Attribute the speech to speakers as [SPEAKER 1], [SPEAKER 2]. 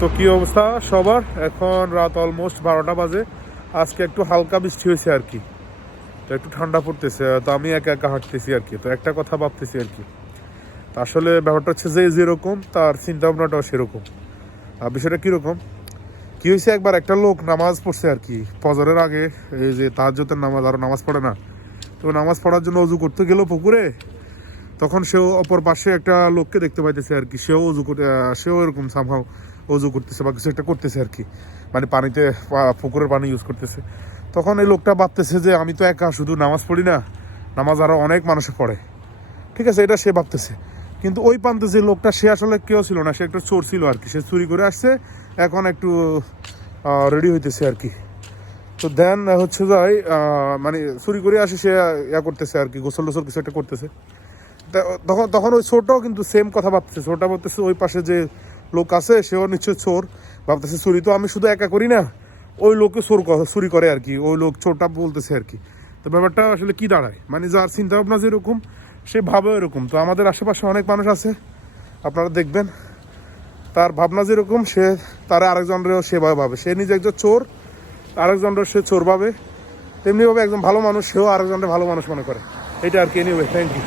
[SPEAKER 1] তো কি অবস্থা সবার? এখন রাত অলমোস্ট বারোটা বাজে। আজকে একটু হালকা বৃষ্টি হয়েছে আর কি। তো একটু ঠান্ডা পড়তেছে, তো আমি একা একা হাঁটতেছি আর কি। তো একটা কথা ভাবতেছি আর কি। আসলে ব্যাপারটা হচ্ছে যে যেরকম তার চিন্তা ভাবনাটাও সেরকম। আর বিষয়টা কীরকম? কী হয়েছে একবার একটা লোক নামাজ পড়ছে আর কি। ফজরের আগে এই যে তাহাজ্জতের নামাজ আরও নামাজ পড়ে না। তো নামাজ পড়ার জন্য অজু করতে গেল পুকুরে। তখন সেও অপর পাশে একটা লোককে দেখতে পাইতেছে আর কি। সেও অজু সেও এরকম সামহাও অজু করতেছে বা কিছু একটা করতেছে আর কি। মানে পানিতে পুকুরের পানি ইউজ করতেছে। তখন এই লোকটা ভাবতেছে যে আমি তো একা, শুধু নামাজ পড়ি না, নামাজ আরও অনেক মানুষে পড়ে। ঠিক আছে, এটা সে ভাবতেছে। কিন্তু ওই প্রান্তে যে লোকটা, সে আসলে কেউ ছিল না, সে একটা চোর ছিল আর কি। সে চুরি করে আসছে, এখন একটু রেডি হইতেছে আর কি। তো দেন হচ্ছে যাই মানে চুরি করে আসে, সে ইয়া করতেছে আর কি গোসল টোসল কিছু একটা করতেছে। তখন তখন ওই ছোটটাও কিন্তু সেম কথা ভাবতেছে। ছোটটা ভাবতেছে ওই পাশে যে লোক আছে, সেও নিশ্চয় চোর। ভাবতেছে চুরি তো আমি শুধু একা করি না, ওই লোকে চোর চুরি করে আর কি। ওই লোক চোরটা বলতেছে আর কি। তো ব্যাপারটা আসলে কি দাঁড়ায়? মানে যার চিন্তা ভাবনা যেরকম সে ভাবে এরকম। তো আমাদের আশেপাশে অনেক মানুষ আছে, আপনারা দেখবেন। তার ভাবনা যেরকম সে তার আরেকজনেরও সেভাবে ভাবে। সে নিজে একজন চোর আরেকজনের সে চোর ভাবে। তেমনিভাবে একজন ভালো মানুষ, সেও আরেকজনের ভালো মানুষ মনে করে। এটা আর কি এনিওয়ে থ্যাংক ইউ